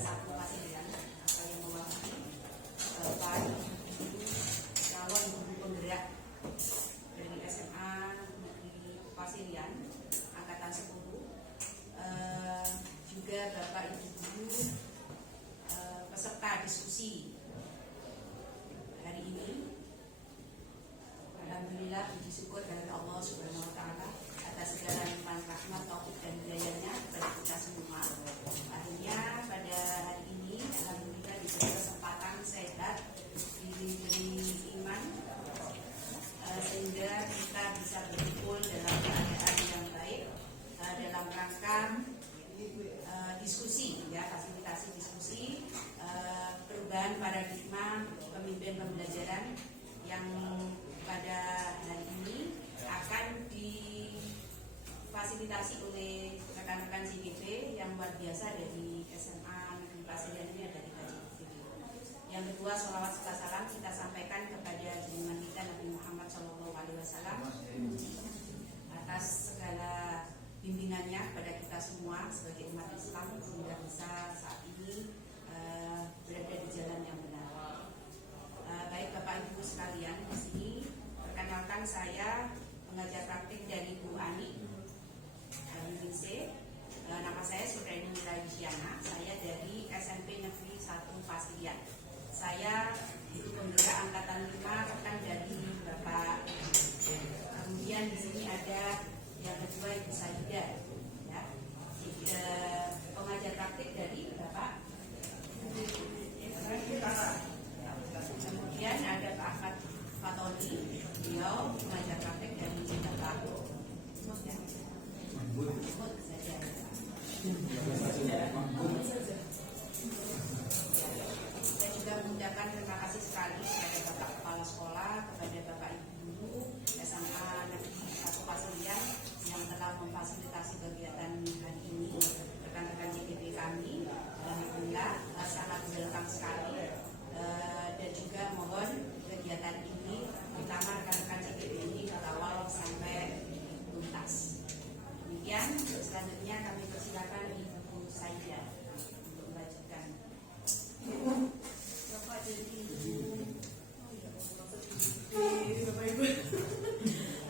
satu pasien atau yang mewakili Bapak Ibu calon guru penggerak dari SMA Negeri Pasirian Angkatan 10, juga Bapak Ibu guru peserta diskusi hari ini. Alhamdulillah, puji syukur dari Allah Subhanahu wa Ta'ala atas segala nikmat, rahmat, taufik dan hidayahnya kepada kita semua. Akhirnya pada hari ini alhamdulillah diberi kesempatan sehat, diberi iman, sehingga kita bisa berkumpul dalam keadaan yang baik dalam rangka diskusi, ya, fasilitasi diskusi perubahan paradigma pemimpin pembelajaran yang pada hari ini akan difasilitasi oleh rekan-rekan CGP yang luar biasa dari SMA Negeri Pasirian ini, ada 3 CGP. Yang kedua, sholawat serta salam kita sampaikan kepada junjungan kita Nabi Muhammad SAW atas segala bimbingannya kepada kita semua sebagai umat Islam sehingga bisa saat ini berada di jalan yang benar. Baik Bapak Ibu sekalian, di sini perkenalkan saya pengajar praktik dari Bu Ani dari WIC. Nama saya Sudaini Nuraisyana, saya dari SMP Negeri 1 Pasirian. Saya ibu penggerak angkatan 5, rekan dari Bapak. Kemudian di sini ada yang kedua Ibu Saida, ya, pengajar praktik dari Bapak. Kemudian ada Pak Ahmad Fatoni, beliau pengajar praktik dari Bapak. Saya juga mengucapkan terima kasih sekali kepada Bapak Kepala Sekolah, kepada Bapak Ibu Guru SMA Negeri 1 Pasirian yang telah memfasilitasi kegiatan hari ini. Rekan-rekan CGP kami, alhamdulillah sangat welcome sekali. Dan juga mohon kegiatan ini, terutama rekan-rekan CGP ini kawal sampai tuntas. Demikian, selanjutnya kami persilakan Ibu Saida untuk membacakan. Bapak jadi Bapak Ibu,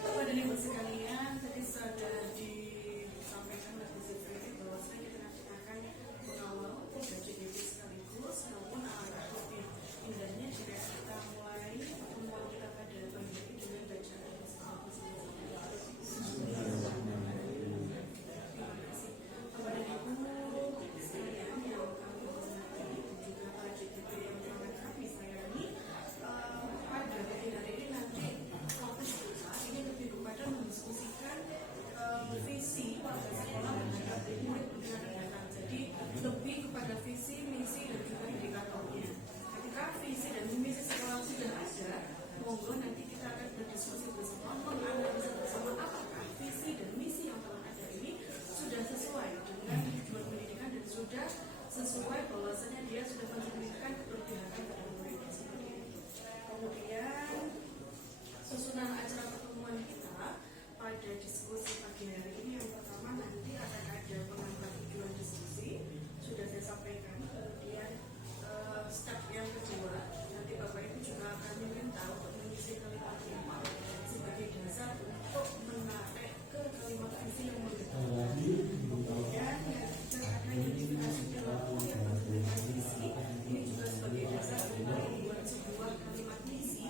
Bapak dan Ibu sekalian, tadi sudah disampaikan oleh Bu Sifri bahwasanya kita akan mengawal 3 CGP sekaligus, namun alangkah lebih indahnya jika kita mulai pertemuan kita pada pagi ini dengan bacaan lebih kepada visi, misi, dan juga indikatornya. Ketika visi dan misi sekolah sudah ada, monggo nanti kita akan berdiskusi bersama, menganalisa bersama apakah visi dan misi yang telah ada ini sudah sesuai dengan tujuan pendidikan dan sudah sesuai bahwasanya dia sudah memberikan keberpihakan pada murid. Kemudian susunan acara pertemuan kita pada diskusi pagi hari ini, yang pertama nanti akan ada pengambilan tujuan diskusi, sudah saya sampaikan. Kemudian step yang kedua, nanti Bapak Ibu juga akan diminta untuk mengisi kalimat lima sebagai dasar untuk menarik ke kalimat visi yang mendekati. Kemudian yang ketiga ada identifikasi perilaku yang menggunakan visi, ini juga sebagai dasar untuk membuat sebuah kalimat visi,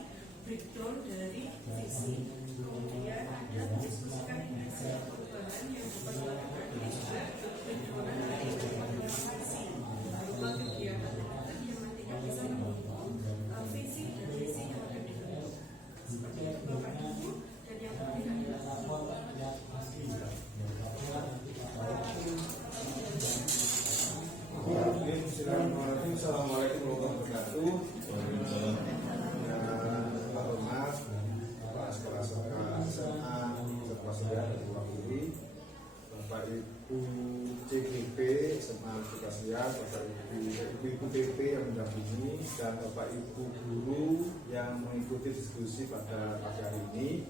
breakdown dari visi. Kemudian ada mendiskusikan indeks perubahan yang dapat dilakukan, ini juga breakdown dari visi. Berupa kegiatan yang nantinya bisa mendukung visi dan misi yang akan dibentuk. Seperti itu Bapak Ibu, dan yang penting adalah Assalamualaikum warahmatullahi wabarakatuh. Hormat Bapak Sekolah SMA Pasirian dan mewakili Bapak Ibu CGP SMA Pasirian, Bapak Ibu PP yang mendampingi, dan Bapak Ibu guru yang mengikuti diskusi pada pagi hari ini.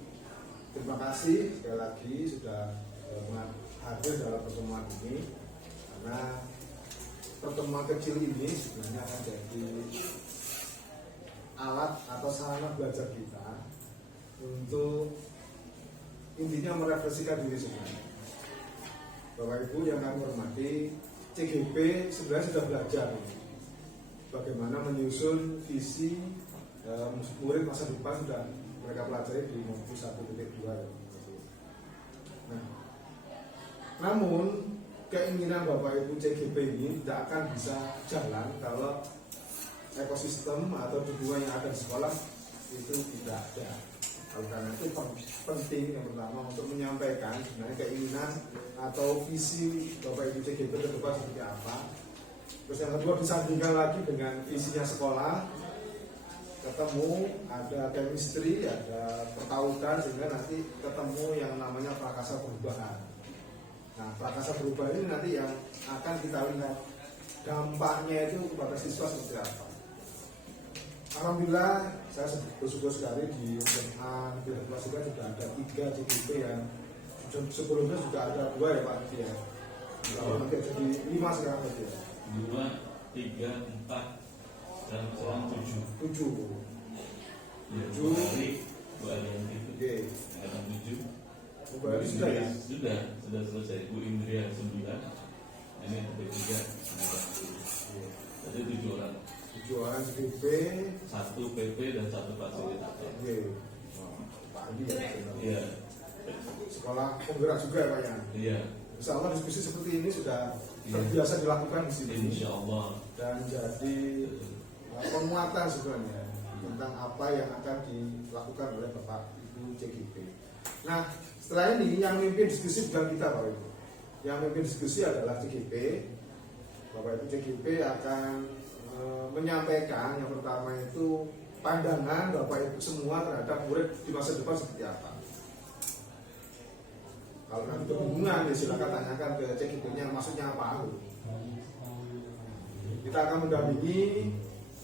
Terima kasih sekali lagi sudah hadir dalam pertemuan ini, karena pertemuan kecil ini sebenarnya akan jadi alat atau sarana belajar kita untuk intinya merefleksikan diri sebenarnya. Bapak Ibu yang kami hormati, CGP sebenarnya sudah belajar bagaimana menyusun visi murid masa depan, sudah mereka pelajari di Moku 1.2. Nah, namun keinginan Bapak Ibu CGP ini tidak akan bisa jalan kalau ekosistem atau dukungan yang ada di sekolah itu tidak ada. Oleh karena itu penting yang pertama untuk menyampaikan sebenarnya keinginan atau visi Bapak Ibu CGP ke depan seperti apa. Terus yang kedua disandingkan lagi dengan isinya sekolah, ketemu ada chemistry, ada pertautan, sehingga nanti ketemu yang namanya prakasa perubahan. Nah, prakasa perubahan ini nanti yang akan kita lihat dampaknya itu kepada siswa seperti apa. Alhamdulillah saya bersyukur sekali di SMA Negeri Kelas juga sudah ada 3 CGP yang sebelumnya sudah ada 2 ya Pak ya. Kalau nanti jadi 5 sekarang lagi ya. 2, 3, 4 dan sekarang 7. 7. Ya, 7 hari 2 hari yang itu. Oke. Sekarang 7. Baru sudah ya? Sudah selesai. Bu Indria 9. Ini ada 3. Jadi 7 orang. 7 orang CGP, 1 PP dan 1 fasilitator. oke. Pak Andi ya. Iya. Sekolah penggerak juga ya Pak ya. Iya. Insya Allah diskusi seperti ini sudah terbiasa dilakukan di sini. Insya Allah. Dan jadi penguatan sebenarnya tentang apa yang akan dilakukan oleh Bapak Ibu CGP. Nah, setelah ini yang memimpin diskusi bukan kita Bapak Ibu. Yang memimpin diskusi adalah CGP. Bapak Ibu CGP akan menyampaikan yang pertama itu pandangan Bapak Ibu semua terhadap murid di masa depan seperti apa. Kalau nanti kebingungan ya silakan tanyakan ke CGP-nya maksudnya apa. Kita akan mendampingi,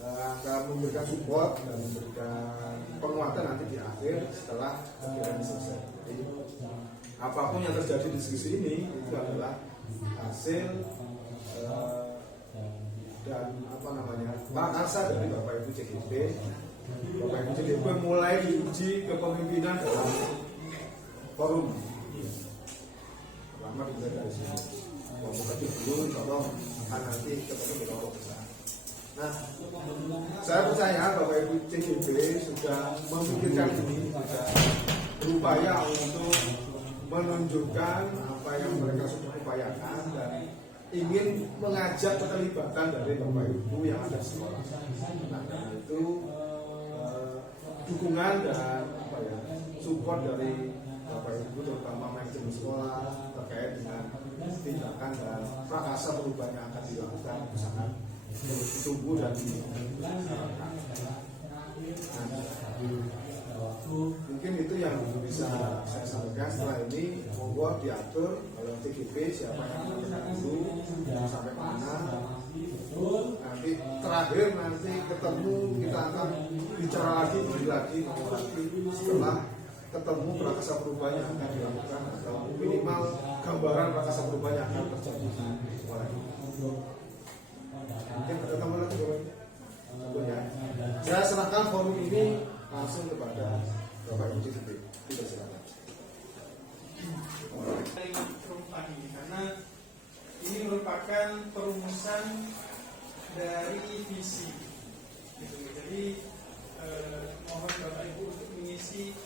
akan memberikan support dan memberikan penguatan nanti di akhir setelah kegiatan selesai. Jadi apapun yang terjadi di diskusi ini itu adalah hasil dan prakarsa dari Bapak Ibu CGP. Bapak Ibu CGP mulai diuji kepemimpinan dalam forum. Pertama dimulai dari sini. Kelompok kecil dulu, insya akan nanti ketemu di kelompok besar. Nah, saya percaya Bapak Ibu CGP sudah memikirkan ini, sudah berupaya untuk menunjukkan apa yang mereka sudah upayakan dan ingin mengajak keterlibatan dari Bapak Ibu yang ada di sekolah. Nah, karena itu dukungan dan support dari Bapak Ibu terutama manajemen sekolah terkait dengan tindakan dan prakarsa perubahan yang akan dilakukan sangat ditunggu dan diharapkan. Mungkin itu yang bisa saya sampaikan. Setelah ini monggo diatur oleh CGP siapa yang akan dulu sampai mana. Nanti terakhir nanti ketemu kita akan bicara lagi, ngomong lagi setelah ketemu prakarsa perubahan yang akan dilakukan atau minimal gambaran prakarsa perubahan yang akan terjadi di sekolah ini. Mungkin ada tambahan lagi Bapak ya. Saya serahkan forum ini langsung kepada Bapak Ibu CGP. Kita silakan. Karena ini merupakan perumusan dari visi. Jadi mohon Bapak Ibu untuk mengisi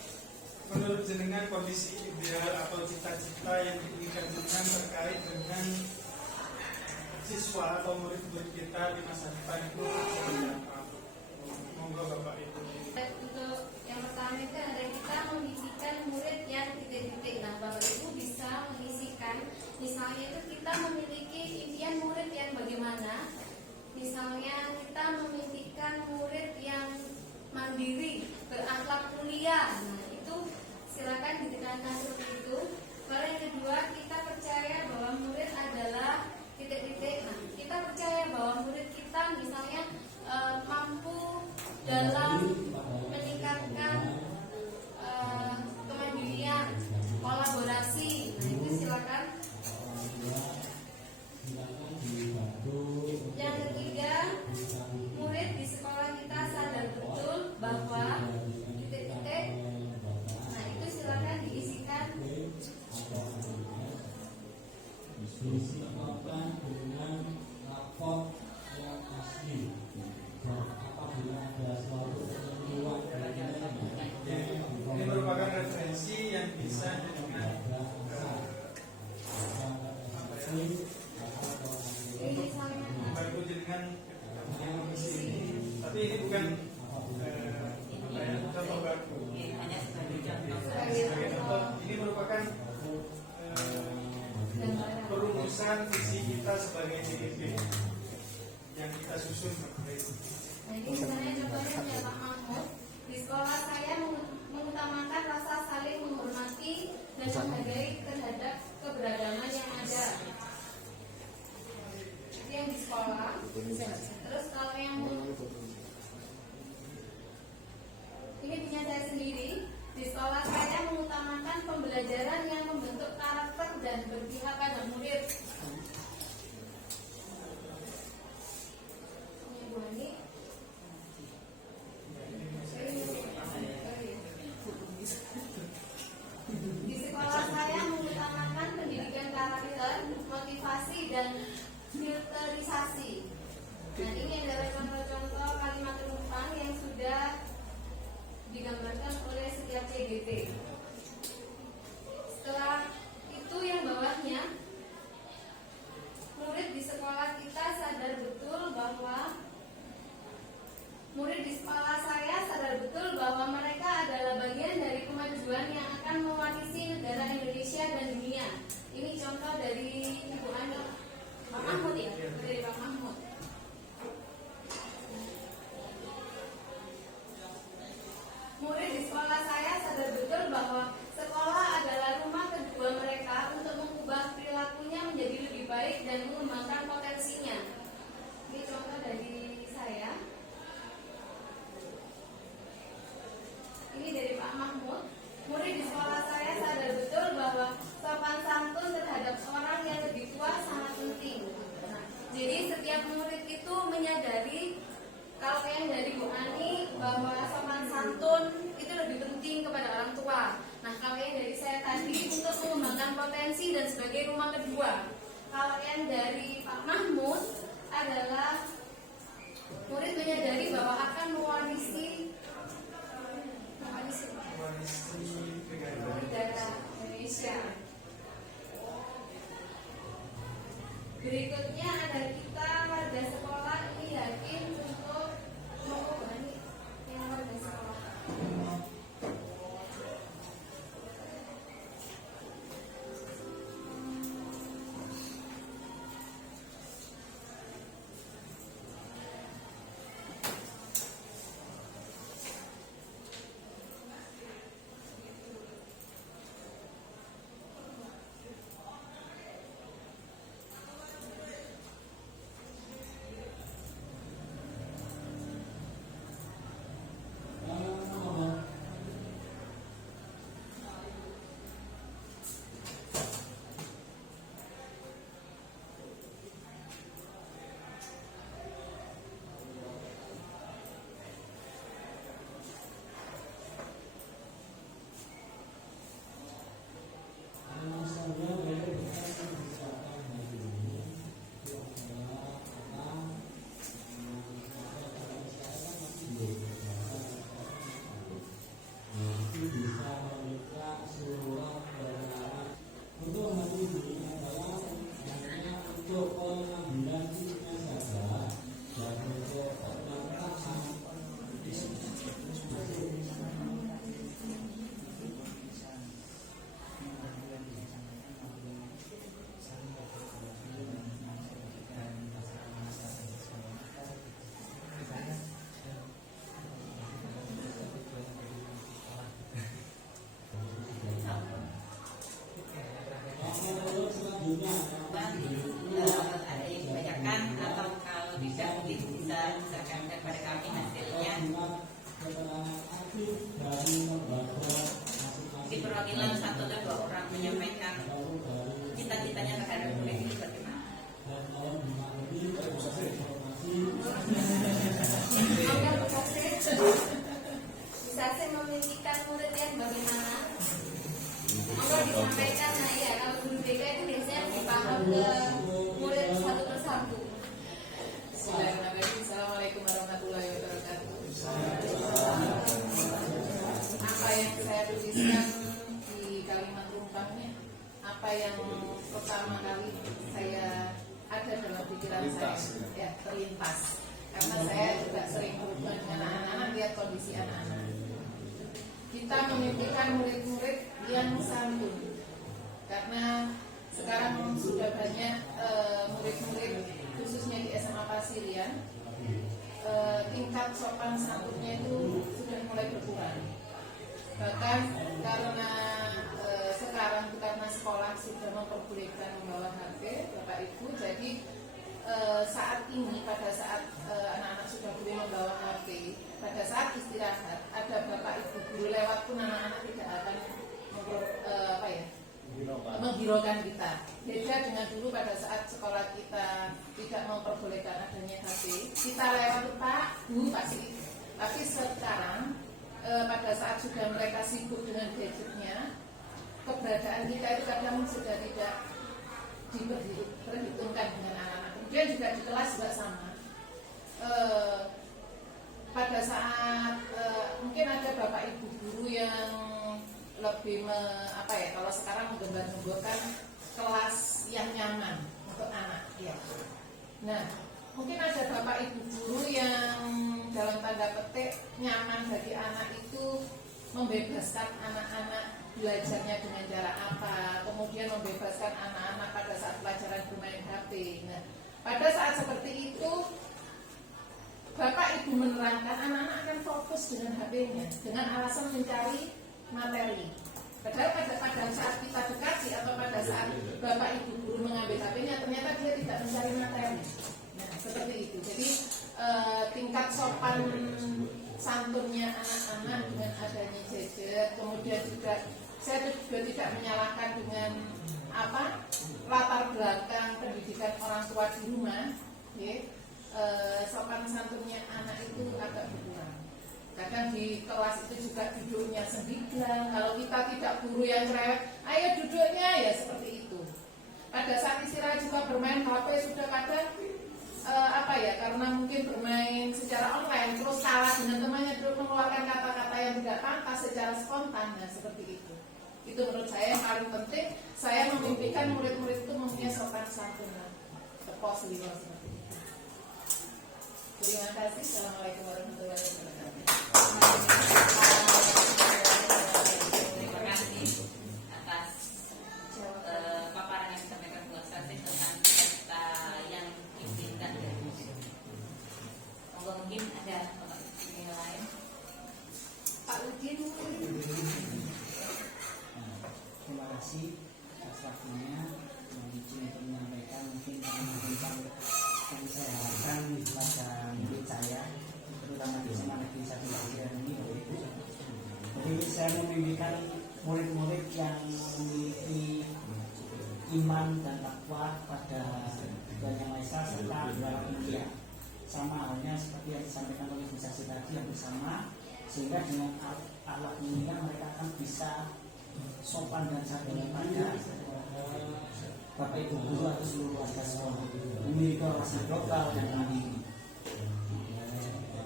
menurut jenengan kondisi ideal atau cita-cita yang diinginkan jenengan terkait dengan siswa atau murid-murid kita di masa depan itu seperti apa? Monggo Bapak Ibu. Untuk yang pertama itu ada kita mengisikan murid yang titik-titik. Nah, Bapak Ibu bisa mengisikan, misalnya itu kita memiliki impian murid yang bagaimana. Misalnya kita memimpikan murid yang mandiri, berakhlak mulia. Nah, itu silakan ditekankan seperti itu. Lalu yang kedua, kita percaya bahwa murid adalah titik-titik. Nah, kita percaya bahwa murid kita misalnya mampu dalam meningkatkan kemandirian, kolaborasi. Nah, itu silakan. Tapi ini bukan contoh baku. Hanya sebagai contoh. Sebagai contoh, ini merupakan perumusan visi kita sebagai CDP yang kita susun kemarin. Jadi misalnya contohnya punya Pak Mahmud, di sekolah saya mengutamakan rasa saling menghormati dan menghargai terhadap keberagaman yang ada. Itu yang di sekolah. Terus kalau yang ini punya saya sendiri, di sekolah saya mengutamakan pembelajaran yang membentuk karakter dan berpihak pada murid. Ini Bu Ani. Di sekolah saya mengutamakan pendidikan karakter, motivasi dan filterisasi. Nah, ini adalah contoh-contoh kalimat rumpang yang sudah digambarkan oleh setiap PDT. Setelah itu yang bawahnya, murid di sekolah kita sadar betul bahwa murid di sekolah saya sadar betul bahwa mereka adalah bagian dari kemajuan yang akan mewarisi negara Indonesia dan dunia. Ini contoh dari Ibu Ani, Pak Mahmud ya, dari Pak Mahmud. Murid di sekolah saya sadar betul bahwa sekolah adalah rumah kedua mereka untuk mengubah perilakunya menjadi lebih baik dan mengembangkan potensinya. Ini contoh dari saya. Ini dari Pak Mahmud. Murid di sekolah saya sadar betul bahwa sopan santun terhadap orang yang lebih tua sangat penting. Nah, jadi setiap murid itu menyadari, kalau yang dari Bu Ani, bahwa sopan santun itu lebih penting kepada orang tua. Nah, kalau yang dari saya tadi untuk mengembangkan potensi dan sebagai rumah kedua. Kalau yang dari Pak Mahmud adalah murid menyadari bahwa akan mewarisi negara Indonesia. Berikutnya ada kita warga sekolah ini yakin untuk mengubah yang warga sekolah. Ada yang dibacakan atau kalau tidak mungkin bisa diserahkan kepada kami hasilnya di perwakilan 1 atau 2 orang menyampaikan cita-citanya terhadap murid ini bagaimana. Bisa saya memimpikan murid yang bagaimana? Maka disampaikan, nah ya, kalau guru BK itu biasanya dipaham ke murid satu persatu. Bismillahirrahmanirrahim. Assalamualaikum warahmatullahi wabarakatuh. Apa yang saya tuliskan di kalimat rumpangnya, apa yang pertama kali saya ada dalam pikiran saya, ya terlintas. karena saya juga sering berhubungan dengan anak-anak, lihat kondisi anak-anak. Kita memimpikan murid-murid yang santun, karena sekarang sudah banyak murid-murid khususnya di SMA Pasirian, tingkat sopan santunnya itu sudah mulai berkurang. Bahkan karena sekarang karena sekolah sudah memperbolehkan membawa HP Bapak Ibu, jadi saat ini pada saat anak-anak sudah boleh membawa HP, pada saat istirahat ada Bapak Ibu guru lewat pun anak-anak tidak akan menghiraukan kita. Beda dengan dulu pada saat sekolah kita tidak memperbolehkan adanya HP, kita lewat Pak Bu pasti. Tapi sekarang pada saat sudah mereka sibuk dengan gadgetnya, keberadaan kita itu kadang sudah tidak diperhitungkan dengan anak-anak. Kemudian juga di kelas juga sama. Pada saat mungkin ada Bapak Ibu guru yang lebih kalau sekarang menggembar-gemborkan kelas yang nyaman untuk anak, ya. Nah, mungkin ada Bapak Ibu guru yang dalam tanda petik nyaman bagi anak itu membebaskan anak-anak belajarnya dengan cara apa, kemudian membebaskan anak-anak pada saat pelajaran bermain HP. Nah, pada saat seperti itu Bapak Ibu menerangkan anak-anak akan fokus dengan HP-nya dengan alasan mencari materi. Padahal pada saat kita dekati atau pada saat Bapak Ibu guru mengambil HP-nya, ternyata dia tidak mencari materi. Nah, seperti itu. Jadi tingkat sopan santunnya anak-anak dengan adanya gadget, kemudian juga saya juga tidak menyalahkan dengan latar belakang pendidikan orang tua di rumah, sopan santunnya anak itu agak berkurang. Kadang di kelas itu juga duduknya sendirian. Kalau kita tidak guru yang cerewet, ayo duduknya ya seperti itu. Pada saat istirahat juga bermain HP sudah kadang karena mungkin bermain secara online terus kalah dengan temannya, terus mengeluarkan kata-kata yang tidak pantas secara spontan. Nah, seperti itu. Itu menurut saya yang paling penting. Saya memimpikan murid-murid itu mempunyai sopan santun, seperti itu. Terima kasih. Assalamualaikum warahmatullahi wabarakatuh. Terima kasih atas paparan yang disampaikan Bu Asasi tentang kita yang diinginkan. Mungkin ada yang lain. Pak Udin. Terima kasih atas waktunya yang untuk menyampaikan mungkin tentang yang saya harapkan pada murid saya, terutama di SMA Negeri 1 Pasirian ini. Jadi saya memimpikan murid-murid yang memiliki iman dan takwa pada Tuhan Yang Maha Esa serta dalam mulia. Sama halnya seperti yang disampaikan oleh Bu Sasi tadi yang bersama, sehingga dengan akhlak mulia mereka akan bisa sopan dan santun pada Bapak Ibu guru atau seluruh warga sekolah, memiliki wawasan global dan mandiri.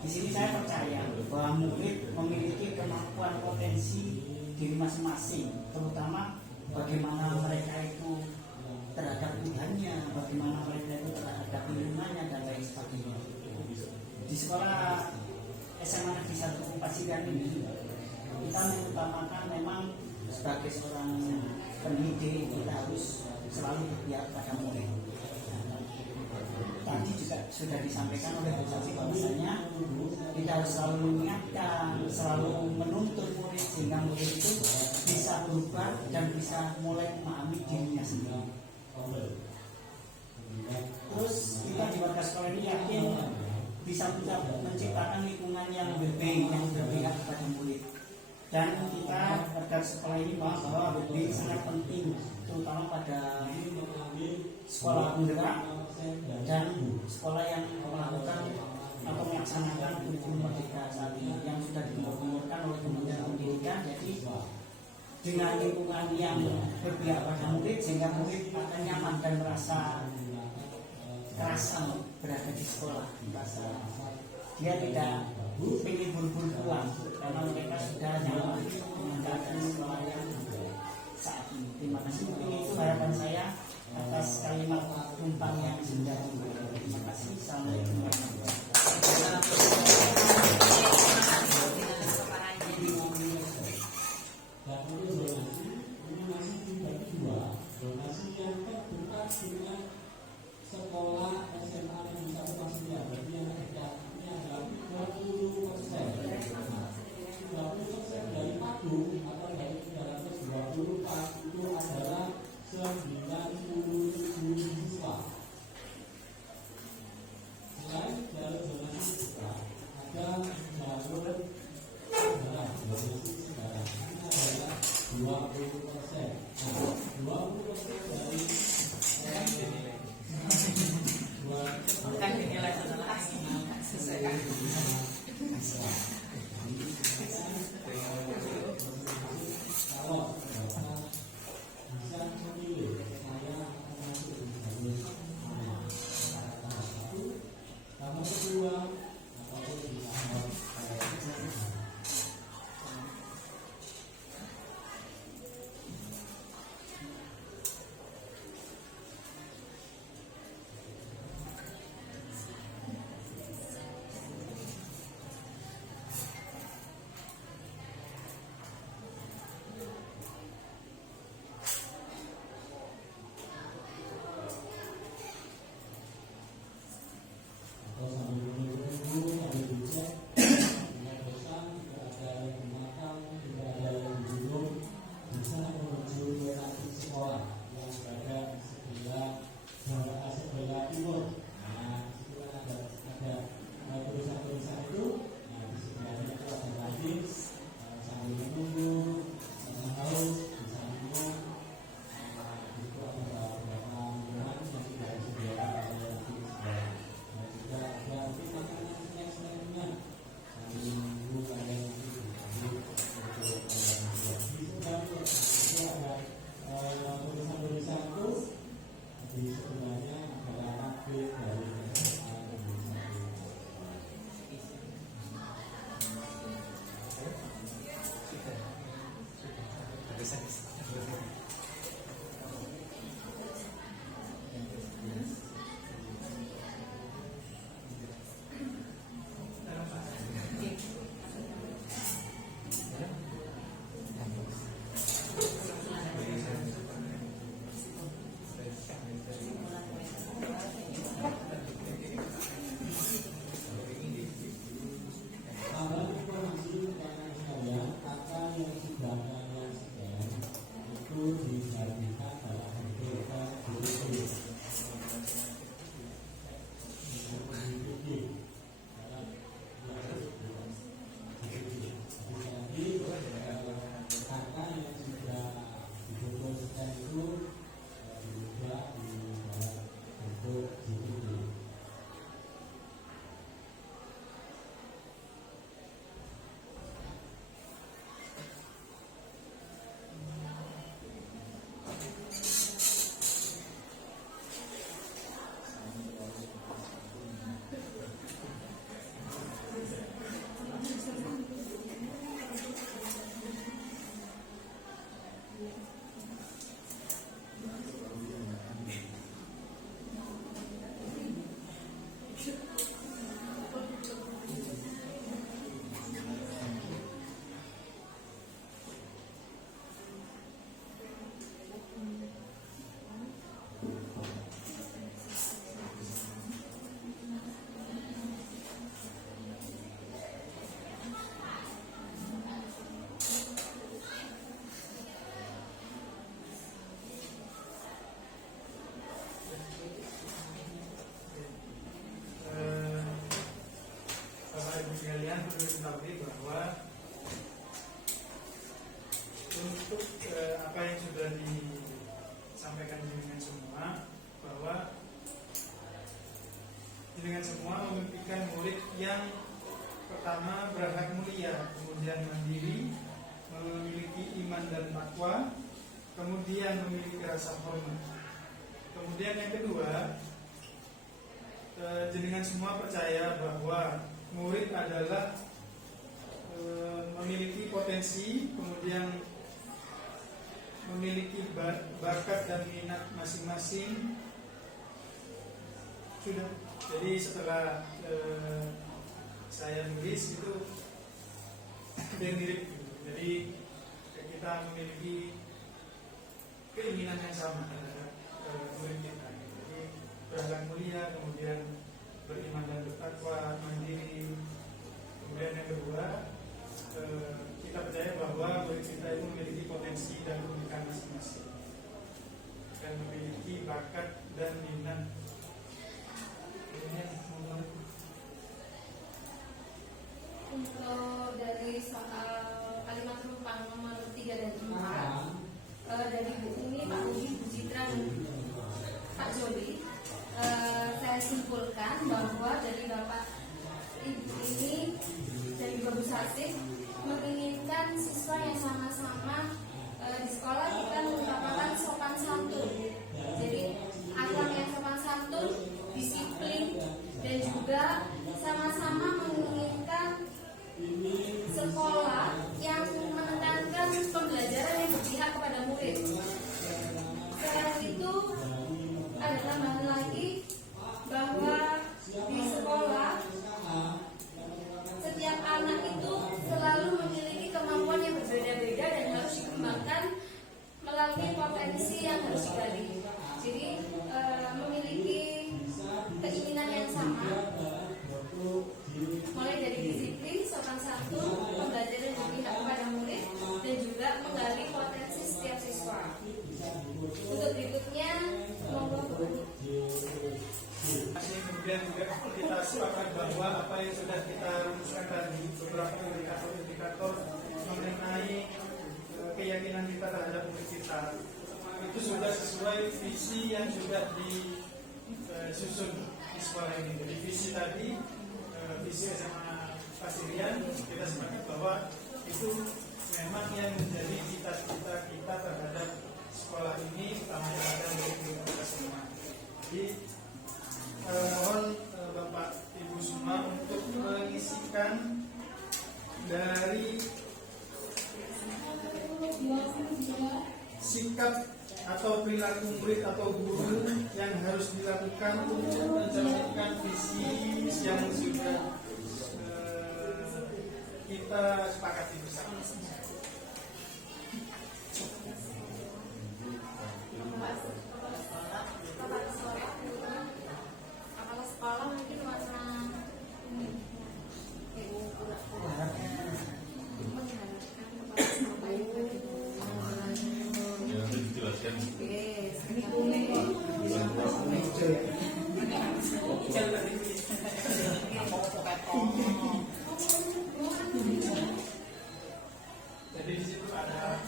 Di sini saya percaya bahwa murid memiliki kemampuan potensi diri masing-masing, terutama bagaimana mereka itu terhadap Tuhannya, bagaimana mereka itu terhadap lingkungannya dan lain sebagainya. Di sekolah SMA Negeri 1 Pasirian ini kita mengutamakan memang sebagai seorang pendidik kita harus selalu berpihak pada murid. Tadi juga sudah disampaikan oleh Bu Sasi bahwasanya kita harus selalu mengingatkan, selalu menuntut murid sehingga murid itu bisa berubah dan bisa mulai memahami dirinya sendiri. Terus kita di warga sekolah ini yakin bisa menciptakan lingkungan yang berpihak kepada murid. Dan kita warga sekolah ini paham bahwa WB sangat penting, terutama pada sekolah penggerak dan sekolah yang melakukan atau melaksanakan kurikulum merdeka saat ini yang sudah diumumkan oleh Kementerian Pendidikan. Jadi dengan lingkungan yang berpihak pada murid sehingga murid akan nyaman dan merasa terasa berada di sekolah, merasa dia tidak ingin buru-buru pulang karena mereka sudah nyaman dengan keadaan sekolah yang saat ini. Terima kasih. Mungkin itu harapan saya atas kalimat tumpang yang sudah. Terima kasih. Assalamualaikum warahmatullahi wabarakatuh. Bukan dinilai setelah sesuai. Sekalian perlu diketahui bahwa untuk apa yang sudah disampaikan dengan semua, bahwa dengan semua memimpikan murid yang pertama berakhlak mulia, kemudian mandiri, memiliki iman dan takwa, kemudian memiliki rasa hormat. Kemudian yang kedua, jenengan semua percaya bahwa murid adalah memiliki potensi, kemudian memiliki bakat dan minat masing-masing. Sudah. Jadi setelah saya nulis itu mirip. Jadi kita memiliki keinginan yang sama terhadap murid kita. Jadi berakhlak mulia, kemudian beriman dan bertakwa, mandiri. Kemudian yang kedua, kita percaya bahwa murid kita itu memiliki potensi dan keunikan masing-masing dan memiliki bakat dan minat. Untuk dari soal kalimat rumpang nomor 3 dan 4 dari Bu ini Pak Budi, Bu Citra dan Pak Jody, saya simpulkan bahwa dari Bapak Ibu ini, dari Bapak Satip menginginkan siswa yang sama-sama di sekolah kita mengutamakan sopan santun. Jadi akhlak yang sopan santun, disiplin, dan juga sama-sama menginginkan sekolah yang menekankan pembelajaran yang berpihak kepada murid. Selain itu ada tambahan lagi bahwa di sekolah setiap anak itu selalu memiliki kemampuan yang berbeda-beda dan harus dikembangkan melalui potensi yang harus digali. Jadi memiliki keinginan yang sama, mulai dari disiplin, sopan santun, pembelajaran yang berpihak kepada murid, dan juga menggali potensi setiap siswa. Untuk berikutnya, monggo. Kemudian juga kita sepakat bahwa apa yang sudah kita rumuskan tadi, beberapa indikator mengenai keyakinan kita terhadap murid kita, itu sudah sesuai visi yang sudah disusun di sekolah ini. Jadi visi tadi, visi SMA Pasirian, kita sepakat bahwa itu memang yang menjadi cita-cita kita terhadap sekolah ini, utamanya ada dari kita semua. Jadi mohon Bapak Ibu semua untuk mengisikan dari sikap atau perilaku murid atau guru yang harus dilakukan untuk mencapai visi yang sudah kita sepakati bersama. Kepala sekolah mungkin warna Ya, nanti dijelaskan. Jadi di situ ada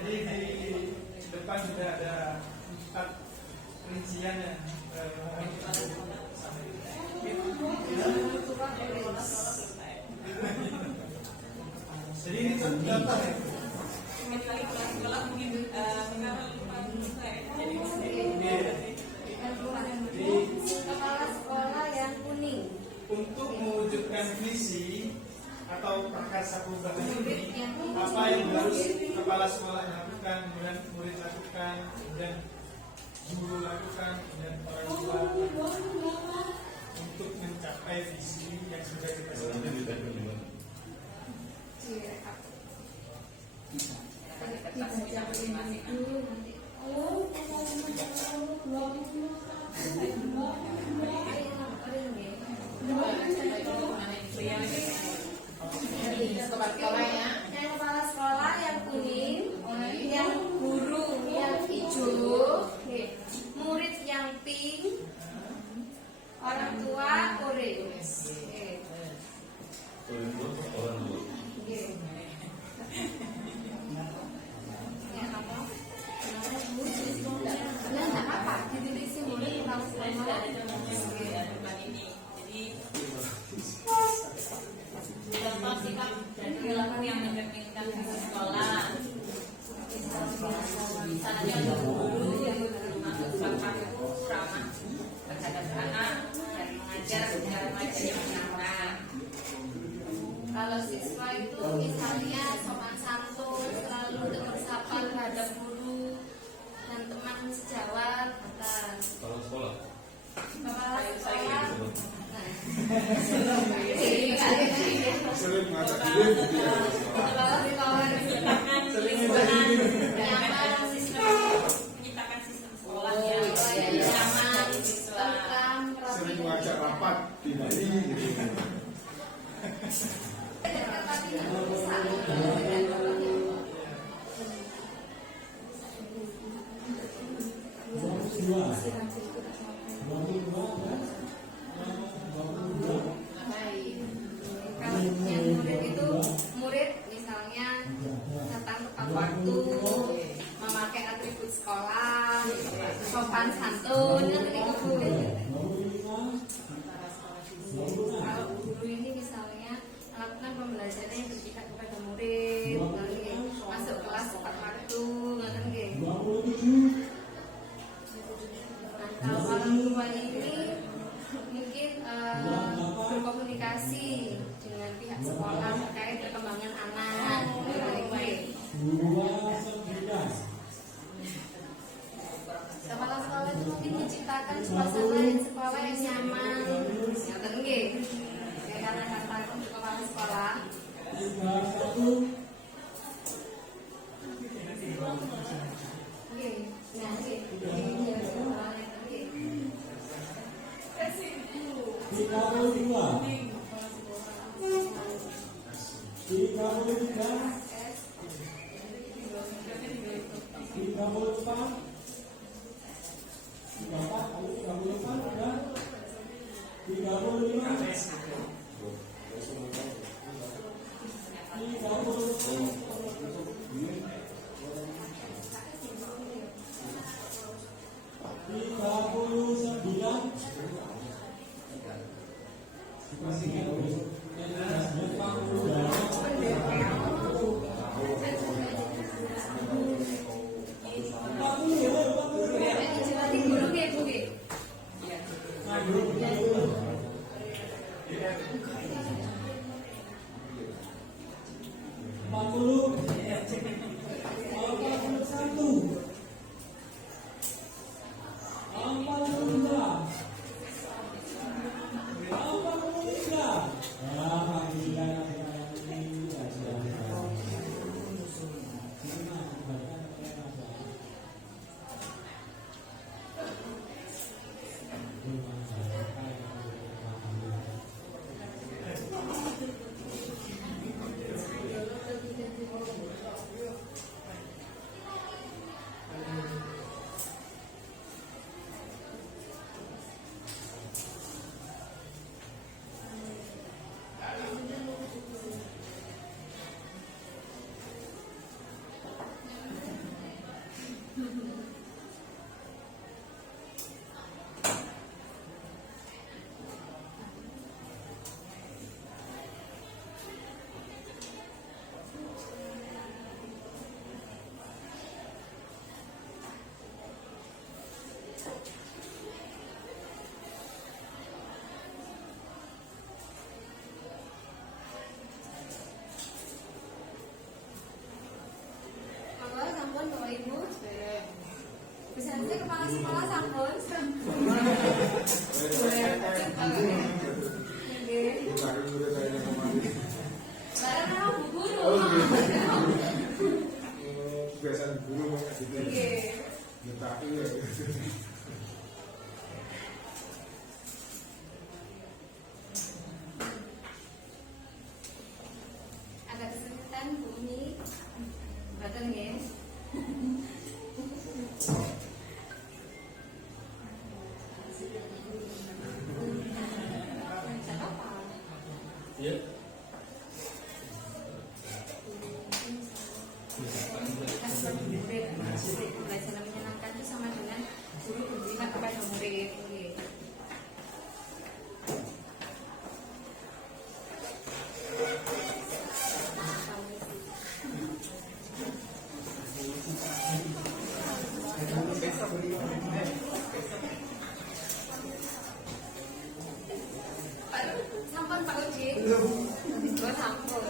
Ini jadi di depan sudah ada 4 rincian yang mohon kita jadi ini contoh ya. kepala sekolah yang kuning. Untuk mewujudkan visi atau prakarsa perubahan ini, apa yang harus kepala sekolah lakukan, kemudian murid lakukan, kemudian guru lakukan, kemudian orang tua untuk mencapai visi yang sudah kita nanti sepakati. ditekan di mana? Yang kepala sekolah yang kuning, yang guru yang hijau, murid yang pink, orang tua orange. Orang tua, orang tua. Ya apa? Nah, nggak apa-apa. Jadi si murid kepala sekolah. Jadi contoh sikap dan perilaku yang mencerminkan visi sekolah. Misalnya untuk guru yang bermanfaat ramah terhadap anak dan mengajar secara mengajar yang menyenangkan. Kalau siswa itu misalnya sopan santun, selalu tegur sapa terhadap guru dan teman sejawat. Kepala sekolah. Kepala sekolah. Sering mengajak diri gitu ya. Kepala sekolah Sering minta diri. nyaman, Menciptakan sistem sekolah yang nyaman, tentram, Sering mengajak rapat di Bali gitu. Kalau yang murid itu waktu, memakai atribut sekolah, sopan santun, kan itu Bu. Kalau guru ini misalnya melakukan pembelajaran yang berpihak kepada murid, masuk kelas tepat waktu, ngerti nggih. Nah, kalau orang tua ini mungkin berkomunikasi dengan pihak sekolah terkait perkembangan anak, kepala sekolah itu mungkin menciptakan suasana sekolah yang nyaman, ngerti nggih. Karena kata untuk kepala sekolah. Kepala sekolah sampun. Karena Bu Guru. Kebiasaan guru gitu. Agak kesulitan Bu ini. Betul nggih? Ya. Belajar menyenangkan itu sama dengan guru berpihak kepada murid. Sampun Pak Uji. Dua sampun.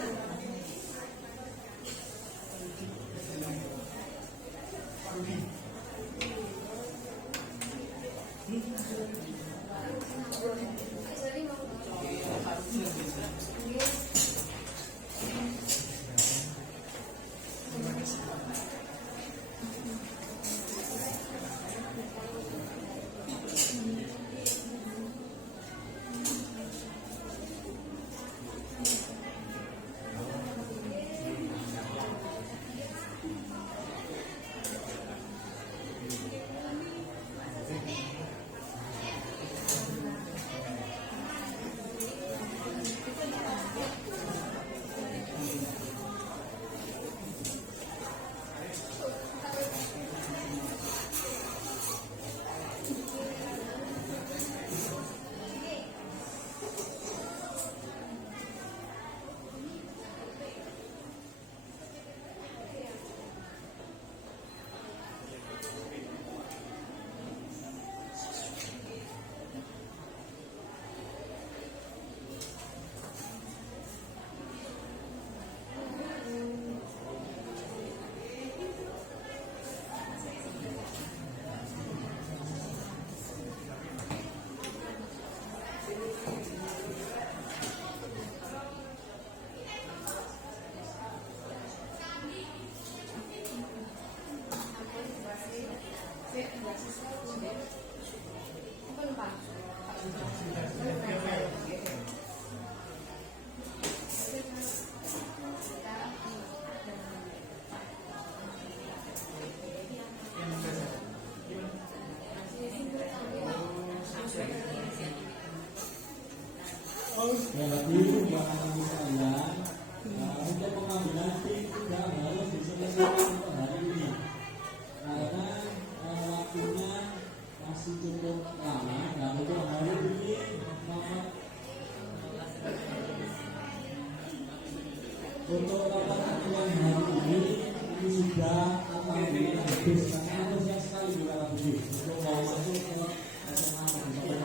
alhamdulillah habis karena antusias sekali juga habis untuk mau masuk ke SMA Negeri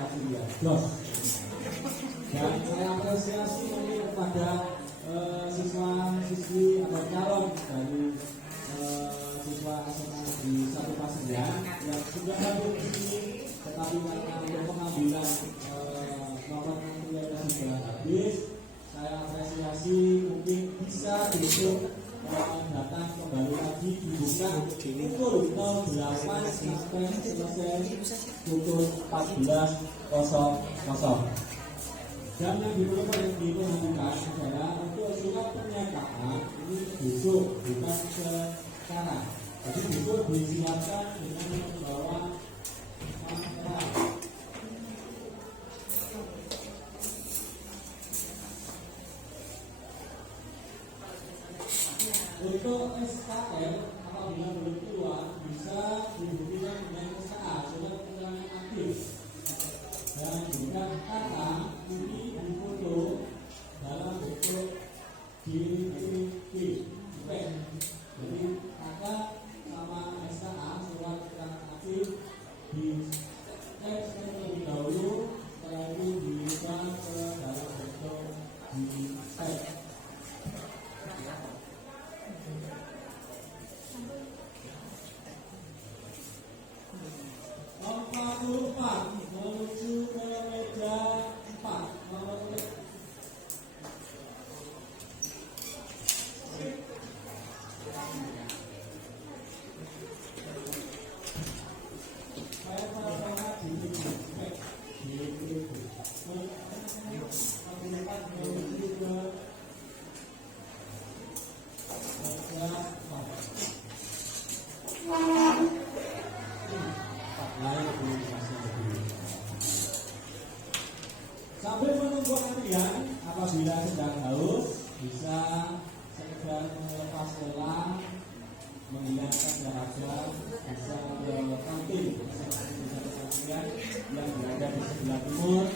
12. Dan saya apresiasi mungkin kepada siswa-siswi atau calon dari siswa SMA di 1 Paseban yang sudah hadir di sini, tetapi karena untuk pengambilan nomor antriannya sudah habis, saya apresiasi mungkin bisa besok datang kembali lagi dibuka pukul 08 sampai selesai pukul 14.00. Dan yang diperhatikan adalah untuk surat pernyataan ini besok, bukan sekarang. Jadi besok disiapkan dengan membawa masker. Untuk SKL apabila belum keluar bisa dibuktikan dengan SKA, surat keterangan aktif. Dan jika kata ini difoto dalam bentuk DPP, jadi kata sama SKA surat keterangan aktif di teks terlebih dahulu, setelah itu diubah ke dalam bentuk teks. Menuju ke meja 4 nomor urut. Saya sama-sama di menuju ke sambil menunggu antrian, apabila sedang haus bisa sekedar melepas lelah, menghilangkan dahaga, bisa ke kantin antrian yang berada di sebelah timur.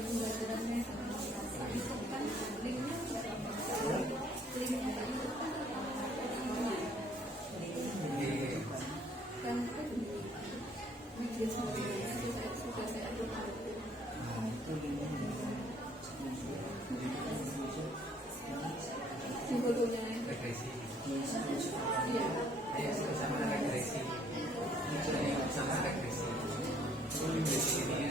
media pembelajaran mereka itu kan linknya kan media sudah saya atur simbolnya regresi. iya Ayo sama regresi. Sama regresi. Regresi ini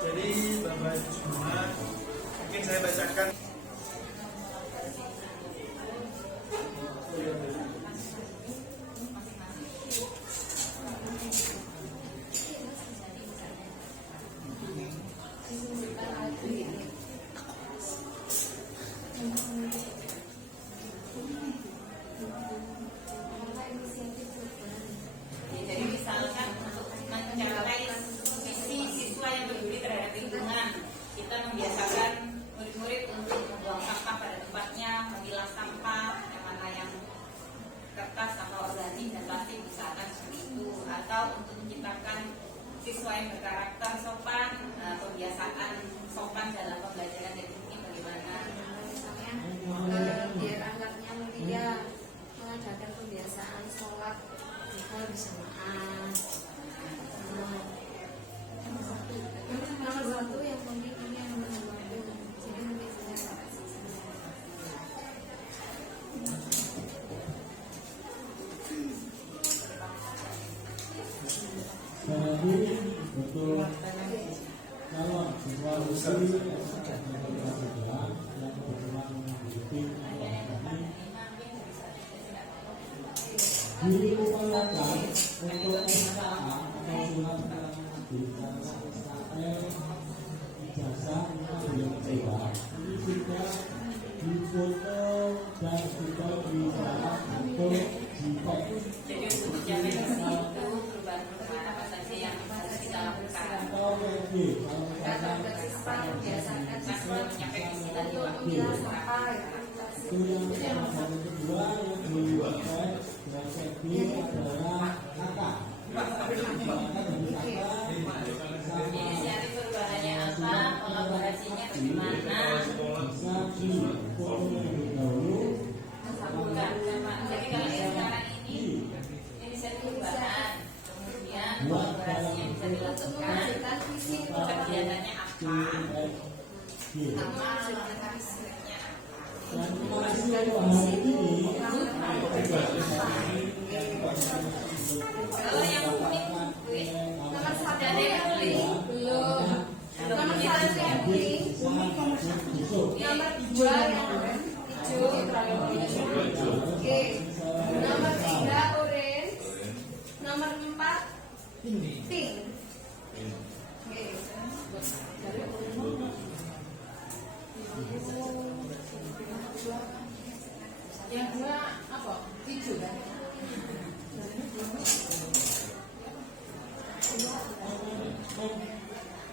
Jadi Bapak Ibu semua, mungkin saya bacakan. Jadi misalkan untuk mencapai visi siswa yang peduli terhadap lingkungan, kita membiasakan murid-murid untuk membuang sampah pada tempatnya, memilah sampah yang mana yang kertas, sampah organik dan plastik misalkan seperti itu, atau untuk menciptakan siswa yang berkarakter sopan, pembiasaan sopan dalam pembelajaran dan ini bagaimana? misalnya biar anaknya mulia mengajarkan kebiasaan sholat kita bersamaan. Nomor satu yang penting ini yang nomor satu. Jadi nanti saya kasih sama. Jadi betul kalau siswa usia yang kebetulan mengikuti diupayakan untuk SKA atau surat keterangan berbicara SKL ijazah belum sewa ini sudah difoto dan sudah disarat untuk jipek. Jadi untuk mencapai visi itu perubahan apa saja yang harus kita lakukan? Kata siswa membiasakan siswa mencapai visi tadi Pak. memilah sampah ya. Itu yang kedua yang dipakai yang adalah kakak. Inisiatif perubahannya apa? Kolaborasinya bagaimana? Bukan, jadi kalau yang sekarang ini inisiatif perubahan, kemudian kolaborasinya bisa dilakukan, kegiatannya apa? Sama hasilnya apa? Kalau yang unik, Nomor satu ada yang unik. belum. Nomor satu yang unik. Nomor dua yang hijau. Oke. Nomor tiga orange. Nomor empat pink. Oke. Yang dua apa? Hijau kan?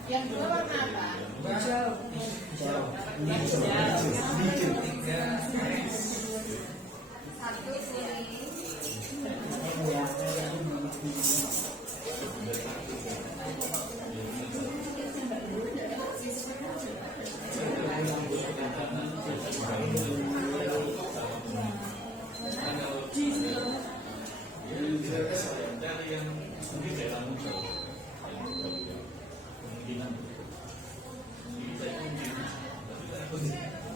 Yang dua warna apa? Hijau. Satu kuning. Dari yang mungkin saya tanggung jawab, kemungkinan, ini saya mungkin, tapi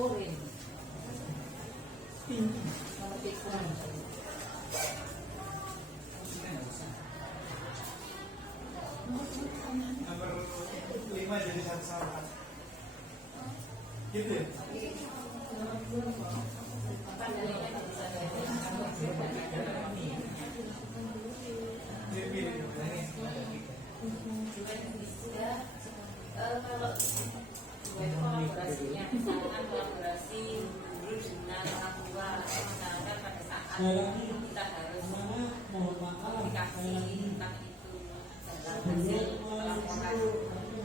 Urin. Kalau kurang. Nomor 5 jadi satu salah. Gitu ya? Kalau kolaborasinya, misalkan kolaborasi guru dengan orang tua atau masyarakat pada saat kita harus komunikasi tentang itu dan hasil laporan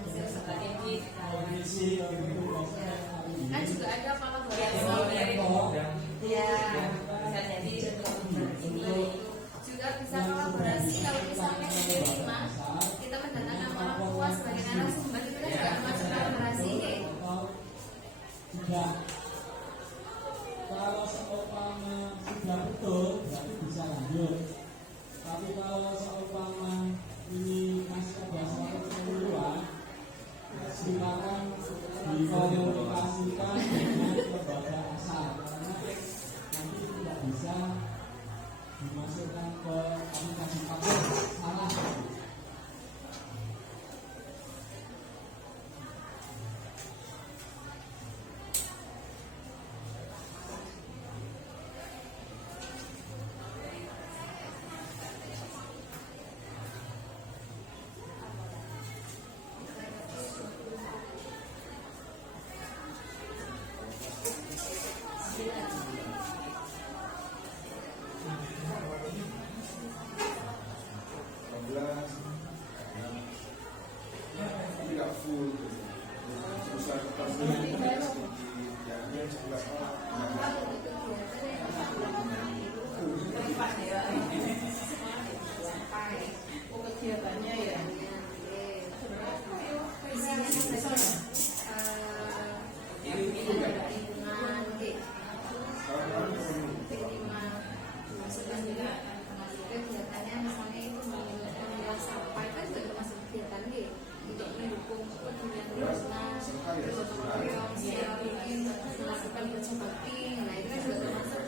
hasil sebagai Kan juga ada kolaborasi. Ya, bisa jadi ini Juga bisa kolaborasi kalau misalnya di rumah kita mendatangkan orang tua sebagai narasumber itu kan juga termasuk kolaborasi. Tidak. Kalau seumpama sudah betul, berarti bisa lanjut. Tapi kalau seumpama ini masih ada suatu kekeliruan, silakan dikomunikasikan dengan lembaga asal, karena nanti tidak bisa dimasukkan ke aplikasi paket salah. Tidak full, susah ketemu yang 11 orang. Kegiatannya ya. Kegiatannya misalnya itu memilah sampah kan juga termasuk kegiatan untuk mendukung pedulian lingkungan, melakukan kerja bakti, nah itu kan juga termasuk.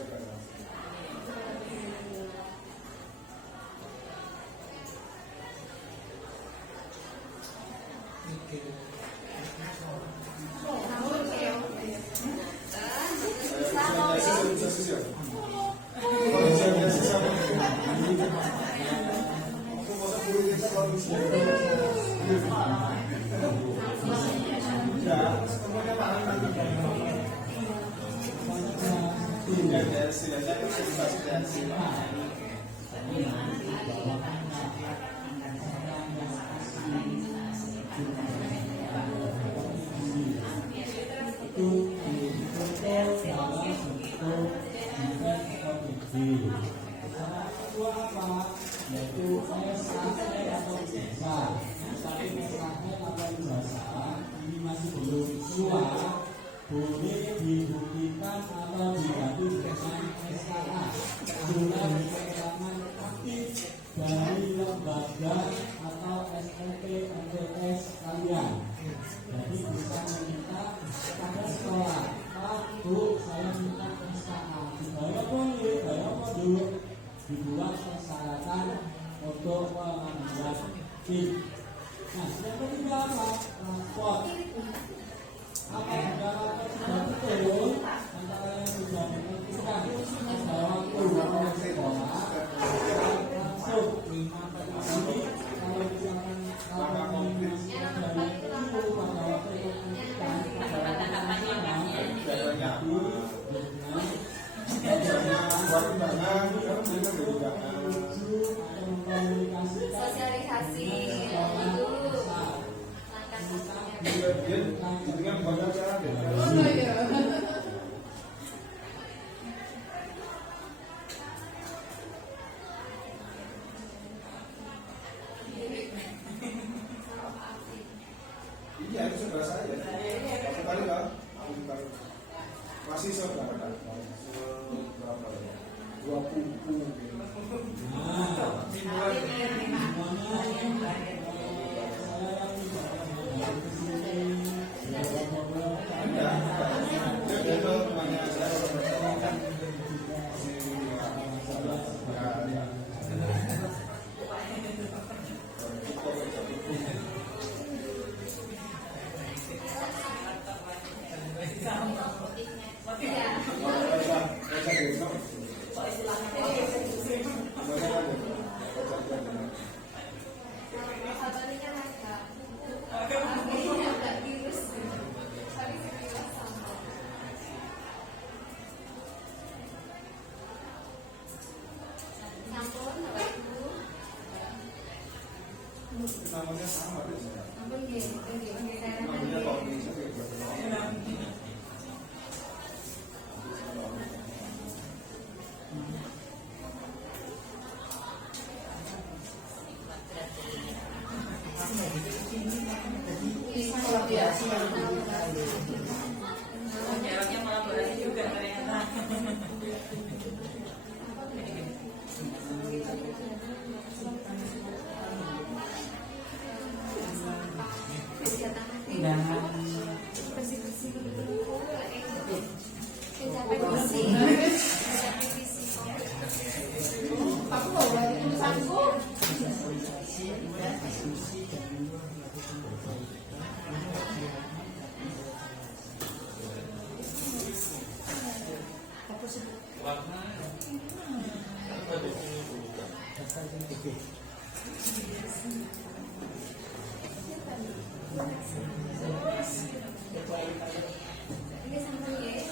Yaitu SAE atau jasa, tapi SAE atau jasa ini masih belum keluar, boleh dibuktikan atau diganti dengan SKA surat keterangan aktif dari lembaga atau SLP MTS kalian. Jadi bisa meminta pada sekolah, Pak, Bu, saya minta SKA. Dibayar pun, dibayar pun dulu. Dibuat persyaratan untuk pengambilan PIN. Nah, yang ketiga apa? Transport. Apa negara sudah betul antara yang sudah menentukan pada waktu orang sekolah langsung jadi kalau misalkan kalau masih ada yang perlu pada waktu menentukan Sosialisasi dulu dengan banyak cara. Iya, itu saudara saya. Sekali kan? Masih saudara. Berapa ya? 2 buku. Jaraknya kolaborasi juga ternyata. undangan Aku bawa tulisanku. diskusi dan melakukan perbaikan. Dasar TB. Ini sama ya.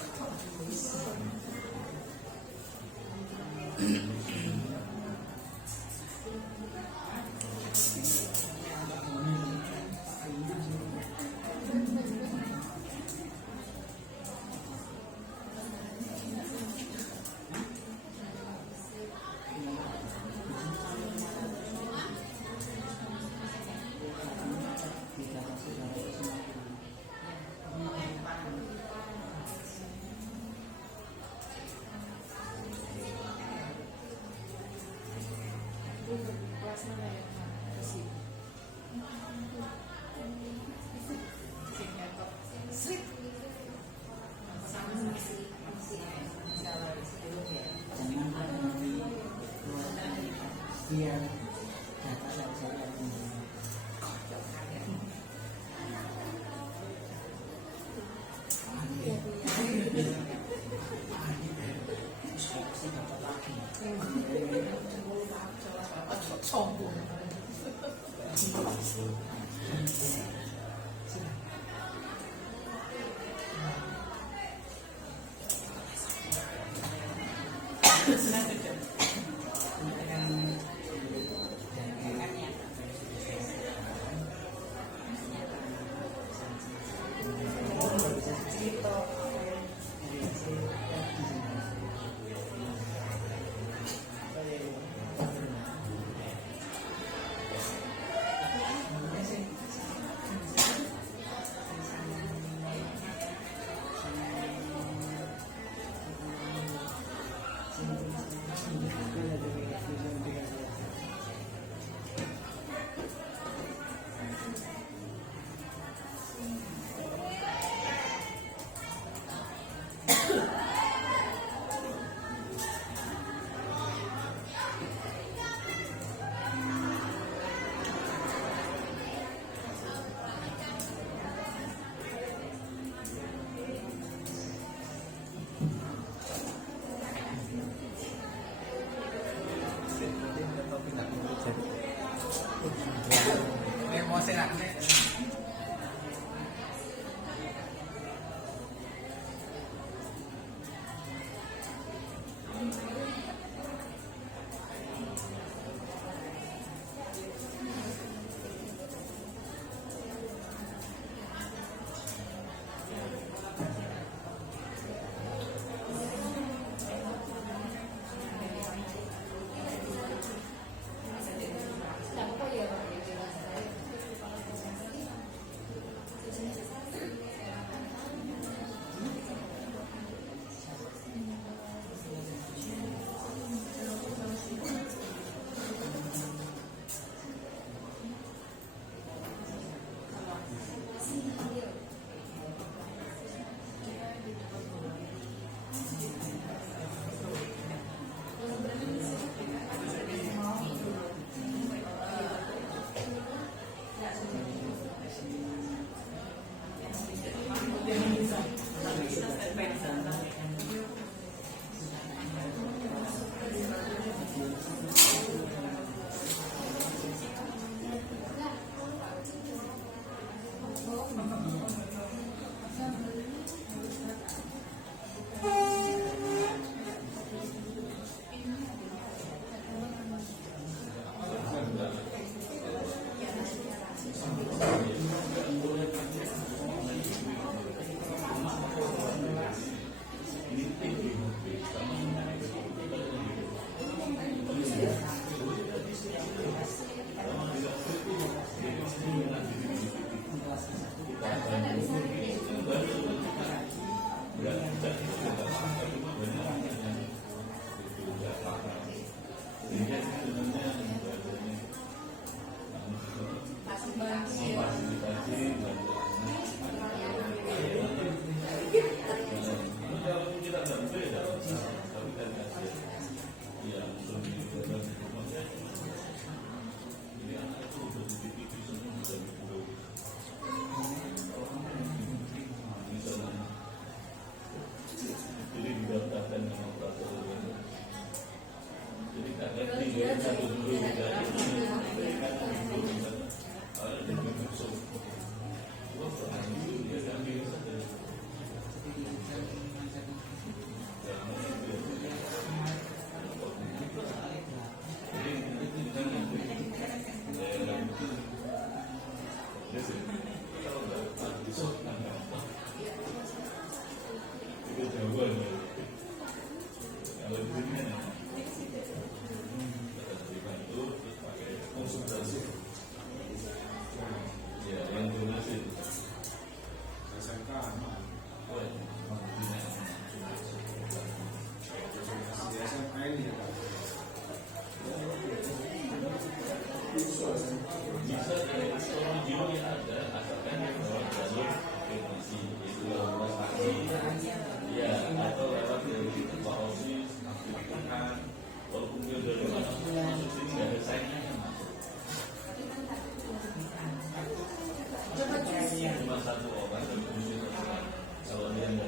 Kelas mana ya? Jangan memenuhi biar data saya Sombong.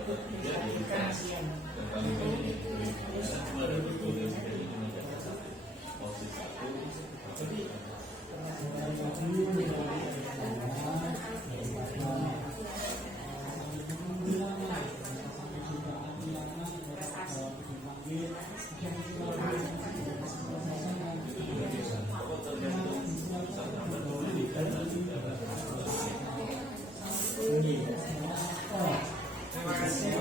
ketiga yaitu dan paling banyak itu 200 dari Jakarta. Posisi Terima kasih.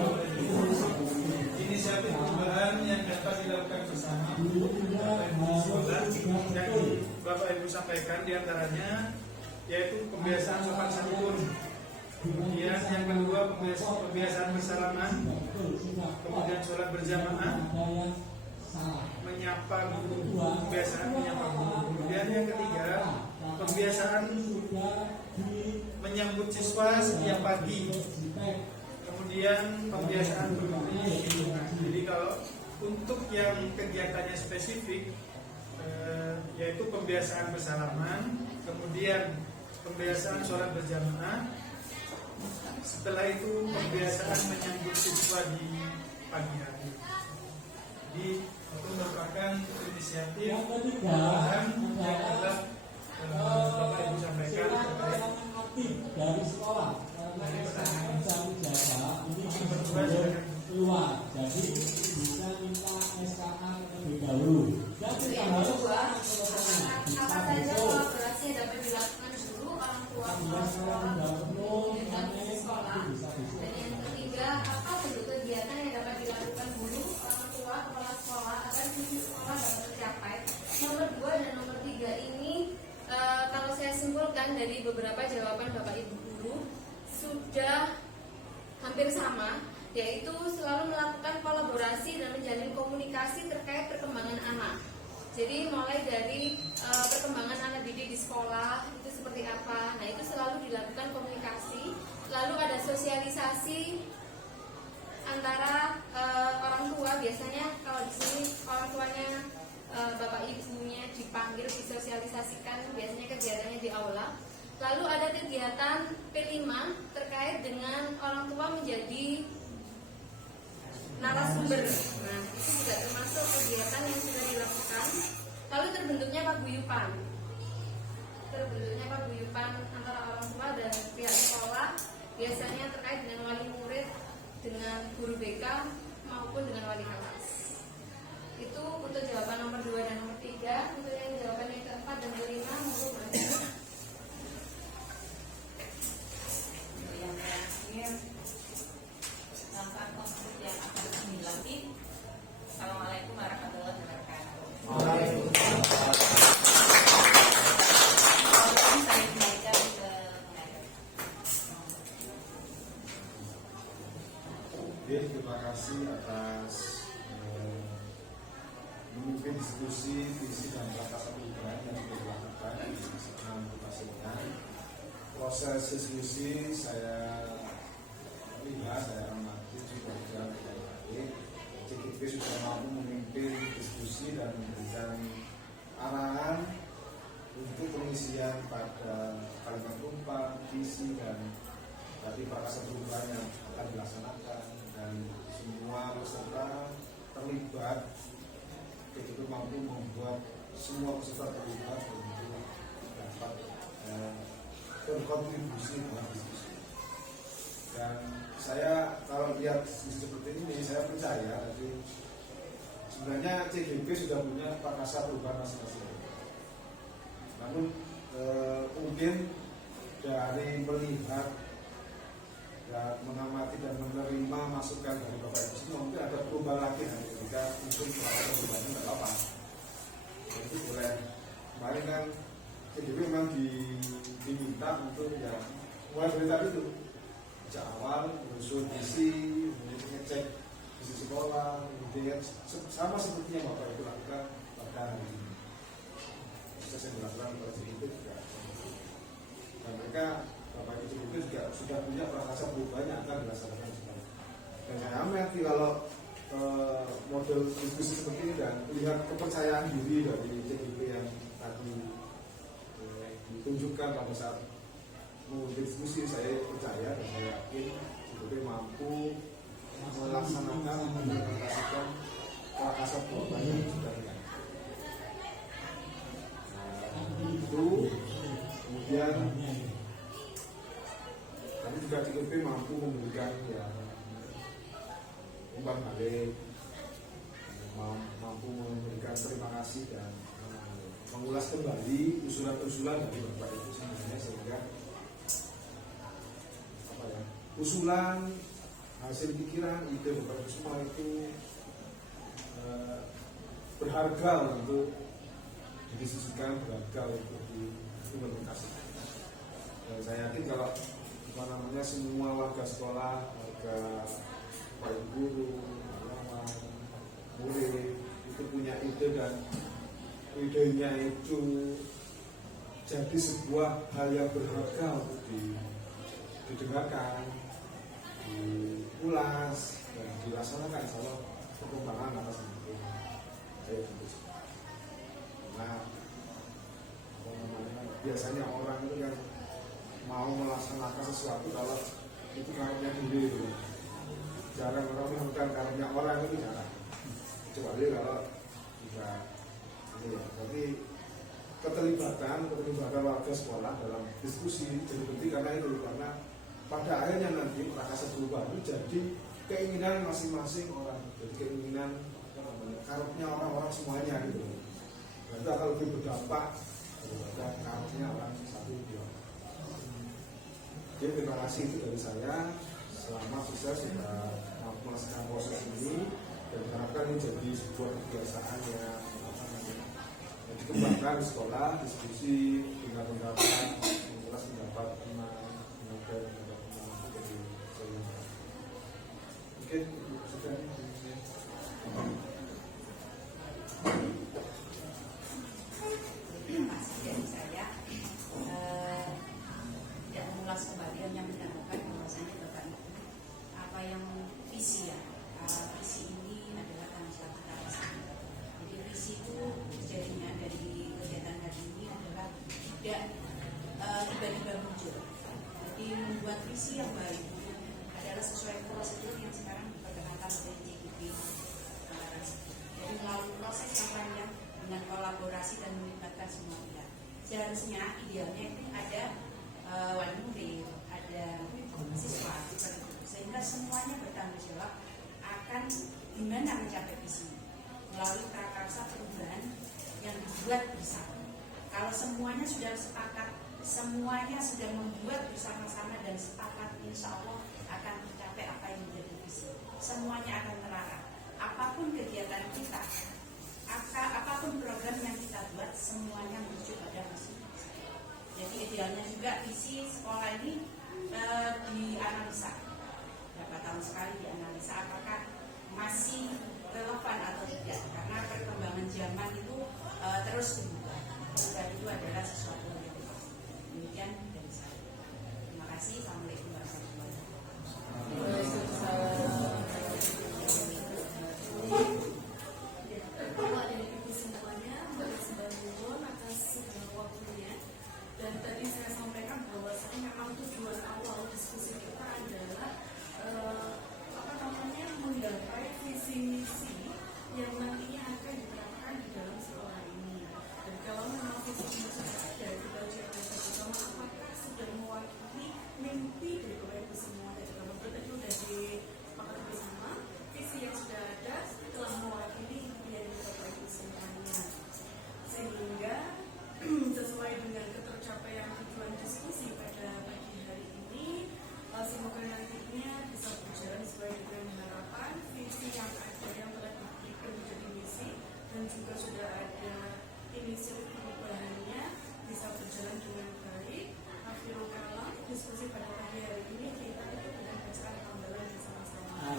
Inisiatif perubahan yang dapat dilakukan bersama yang Bapak Ibu sampaikan diantaranya yaitu kebiasaan sopan santun. Kemudian yang kedua kebiasaan bersalaman. Kemudian sholat berjamaah, menyapa guru, kebiasaan menyapa guru. Kemudian yang ketiga kebiasaan menyambut siswa setiap pagi. Kemudian pembiasaan berkumpul. Jadi kalau untuk yang kegiatannya spesifik yaitu pembiasaan bersalaman, kemudian pembiasaan sholat berjamaah, setelah itu pembiasaan menyambut siswa di pagi hari. Jadi itu merupakan inisiatif perubahan yang telah Bapak Ibu sampaikan terkait dari sekolah dari pertanyaan ini keluar, jadi bisa minta SKA terlebih dahulu. Dan Yang kedua, apa saja kolaborasi yang dapat dilakukan guru, orang tua, dengan sekolah. Dan yang ketiga, apa bentuk kegiatan yang dapat dilakukan guru, orang tua, kepala sekolah agar visi sekolah dapat tercapai. Nomor 2 dan nomor 3 ini kalau saya simpulkan dari beberapa jawaban Bapak Ibu guru sudah hampir sama, yaitu selalu melakukan kolaborasi dan menjalin komunikasi terkait perkembangan anak. Jadi mulai dari perkembangan anak didik di sekolah itu seperti apa, nah itu selalu dilakukan komunikasi. Lalu ada sosialisasi antara orang tua, biasanya kalau di sini orang tuanya bapak ibunya dipanggil disosialisasikan, biasanya kegiatannya di aula. Lalu ada kegiatan P5 terkait dengan orang tua menjadi narasumber. Nah, itu juga termasuk kegiatan yang sudah dilakukan. Lalu terbentuknya paguyuban. Antara orang tua dan pihak sekolah, biasanya terkait dengan wali murid, dengan guru BK maupun dengan wali kelas. Itu untuk jawaban nomor 2 dan nomor 3. Untuk yang jawaban yang keempat dan kelima monggo belajar. Untuk yang terakhir, langkah konkret yang akan kami latih. Assalamualaikum warahmatullahi wabarakatuh. Saya kembalikan ke pengajar. Terima kasih atas memimpin diskusi visi dan prakasa perubahan yang sudah dilakukan di Senam Kepasinan. Proses diskusi saya lihat, saya amati sudah berjalan dengan baik. CGP sudah mampu memimpin diskusi dan memberikan arahan untuk pengisian pada kalimat tumpang, visi dan tadi prakasa perubahan yang akan dilaksanakan, dan semua peserta terlibat. Itu mampu membuat semua peserta terlibat untuk dapat berkontribusi dalam diskusi. Dan saya kalau lihat diskusi seperti ini, saya percaya jadi sebenarnya CGP sudah punya prakasa perubahan masing-masing. Namun mungkin dari melihat dan mengamati dan menerima masukan dari Bapak Ibu semua, mungkin ada perubahan lagi nanti ketika mungkin proses perubahannya tidak apa. Jadi boleh kemarin kan CGP memang diminta untuk ya mulai dari tadi itu sejak awal menyusun visi, mengecek visi sekolah, kemudian sama seperti yang Bapak Ibu lakukan pada hari ini. Proses yang dilakukan oleh CGP juga, dan mereka Bapak Ibu CGP juga sudah punya prasasa perubahan yang akan dilaksanakan sekarang. Dan saya amati kalau model diskusi seperti ini dan lihat kepercayaan diri dari CGP yang tadi ditunjukkan pada saat mau diskusi, saya percaya dan saya yakin CGP mampu melaksanakan mengimplementasikan Prakasa Perubahan yang sudah dilakukan. Itu kemudian kami juga TKP mampu memberikan ya umpan balik, mampu memberikan terima kasih dan mengulas kembali usulan-usulan dari Bapak Ibu sebenarnya, sehingga apa ya, usulan hasil pikiran ide Bapak Ibu semua itu berharga untuk didiskusikan, berharga untuk diimplementasikan. Dan saya yakin kalau semua warga sekolah, warga Pak Ibu guru, murid itu punya ide dan idenya itu jadi sebuah hal yang berharga untuk didengarkan, diulas dan dilaksanakan, insya Allah perkembangan atas itu. Nah, biasanya orang itu yang mau melaksanakan sesuatu kalau itu karena diri itu. Jarang orang melakukan karena orang itu jarang. Kecuali kalau juga ini ya. Jadi keterlibatan warga sekolah dalam diskusi jadi penting karena itu, karena pada akhirnya nanti Prakasa Perubahan itu jadi keinginan masing-masing orang, jadi keinginan karepnya orang-orang semuanya gitu. Dan itu akan lebih berdampak daripada karepnya orang satu dua. Jadi terima kasih itu dari saya. Selamat sukses sudah mampu melaksanakan proses ini dan diharapkan ini jadi sebuah kebiasaan yang dikembangkan di sekolah, diskusi, pendapat, mengulas pendapat mengajar seperti saya. Mungkin sudah masih dari saya tidak mengulas kembali, hanya menambahkan bahwasanya Bapak Ibu apa yang visi ya, visi ini adalah tanggung jawab kita bersama. Jadi visi itu jadinya dari kegiatan hari ini adalah tidak tiba-tiba muncul. Jadi membuat visi yang baik adalah sesuai prosedur yang sekarang diperkenalkan oleh JGP. Jadi melalui proses yang panjang dengan kolaborasi dan melibatkan semua pihak. Seharusnya idealnya itu ada wali murid, ada siswa, sehingga semuanya bertanggung jawab akan gimana mencapai visi melalui prakarsa perubahan yang dibuat bersama. Kalau semuanya sudah sepakat, semuanya sudah membuat bersama-sama dan sepakat, insya Allah akan mencapai apa yang menjadi visi. Semuanya akan terarah. Apapun kegiatan kita, apapun program yang kita buat, semuanya menuju pada visi. Jadi idealnya juga visi sekolah ini dianalisa, berapa tahun sekali dianalisa apakah masih relevan atau tidak, karena perkembangan zaman itu terus berubah. Perubahan itu adalah sesuatu yang pasti. Demikian dari saya. Terima kasih. Assalamualaikum warahmatullahi wabarakatuh. Dan tadi saya sampaikan bahwa memang tujuan awal diskusi kita adalah menggapai visi misi yang nantinya akan diterapkan di dalam sekolah ini. Dan kalau memang visi misi sudah ada, kita jangan bersama apakah sudah mewakili mimpi dari Bapak Ibu semua. Jadi kalau tadi sudah disepakati bersama, visi yang sudah ada telah mewakili impian Bapak Ibu semuanya. Sehingga sesuai dengan ketercapaian tujuan diskusi pada pagi hari ini, semoga nantinya bisa berjalan sesuai dengan harapan visi yang ada yang telah diberikan menjadi misi dan juga sudah ada inisiatif perubahannya bisa berjalan dengan baik. Akhirul kalam, diskusi pada pagi hari ini kita itu dengan bacaan hamdalah bersama-sama.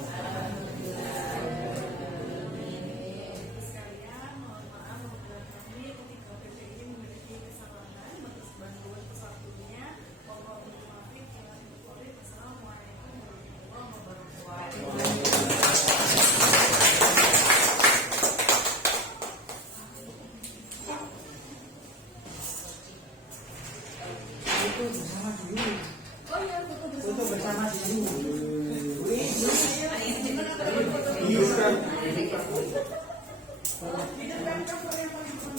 Sekalian, mohon maaf apabila kami ketika PP ini memiliki kesalahan, atas bantuan waktunya. Wabillahi taufiq wal hidayah. Wassalamualaikum warahmatullahi wabarakatuh. Bersama dulu. Oh iya, betul Foto bersama dulu. Saya Di depan cover yang paling depan.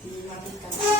dimatikan.